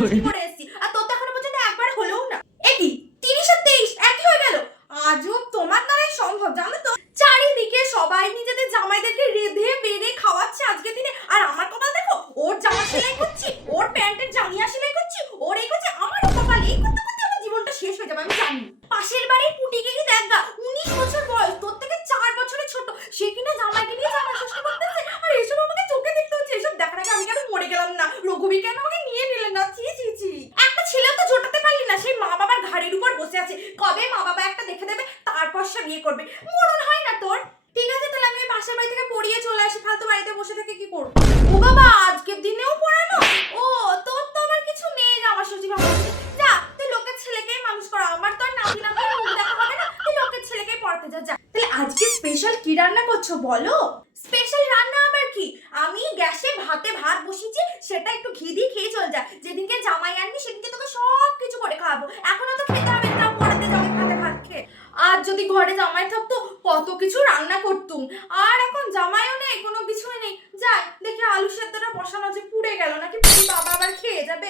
করে এসেছি, আর তোর তো এখনো পর্যন্ত একবার হলোও না। একই 30 আর 23 একই হয়ে গেল। আজও তোমার দ্বারাই সম্ভব, জানো তো? চারিদিকে সবাই নিজেদের জামাইদেরকে রেঁধে বেড়ে খাওয়াচ্ছে আজকের দিনে, আর আমার কপাল দেখো, ওর জামা সেলাই করছি, ওর প্যান্টের জাঙ্গিয়া সেলাই করছি, ওর এই করছে, আমার কপাল এই করতে করতে আমার জীবনটা শেষ হয়ে যাবে আমি জানি। পাশের বাড়ির পুটিকে কি দেখ গা, 19 বছর বয়স, তোর থেকে 4 বছরের ছোট, সে কিনা জামাইকে নিয়ে জামা ষষ্ঠ করতেছে, আর এসব আমাকে চোখে দেখতে হচ্ছে। এসব দেখার আগে আমি কেন মরে গেলাম না? রঘুবীর কেন আমাকে নিয়ে নিলেন না? ছি ছি ছি। একটা ছেলেও তো জোটাতে পারলি না, সেই মা বাবার ঘাড়ের উপর বসে আছে। কবে মা বাবা একটা দেখে দেবে, তারপর সে বিয়ে করবে। মরণ হয় না তোর? ঠিক আছে, তাহলে আমি পাশের বাড়ি থেকে পড়িয়ে চলে আসি, ফালতু বাড়িতে বসে থেকে কি করব? ও বাবা, আজকের দিনেও পড়ানো? ও, তোর তো আবার কিছু নেই জামা ষষ্ঠী ভাবছি। যা, তুই লোকের ছেলেকেই মানুষ করা, আমার তো আর নাতি নাতি মুখ দেখা হবে না, তুই লোকের ছেলেকেই পড়াতে যা। যা, তাহলে আজকে স্পেশাল কি রান্না করছো বলো? স্পেশাল রান্না আবার কি? আমি গ্যাসে ভাত বসিয়েছি, সেটা একটু ঘি দিয়ে খেয়ে চল যা। যেদিনকে জামাই আনবি সেদিনকে তোকে সব কিছু করে খাওয়াবো। এখনো তো খেতে হবে না, পড়াতে যাবে ভাত খেয়ে। আর যদি ঘরে জামাই থাকতো কত কিছু রান্না করতুম, আর এখন জামাইও নেই, কোনো কিছুই নেই। যাই দেখি আলু সেদ্ধটা বসানো আছে, পুড়ে গেল নাকি, বাবা আবার খেয়ে যাবে।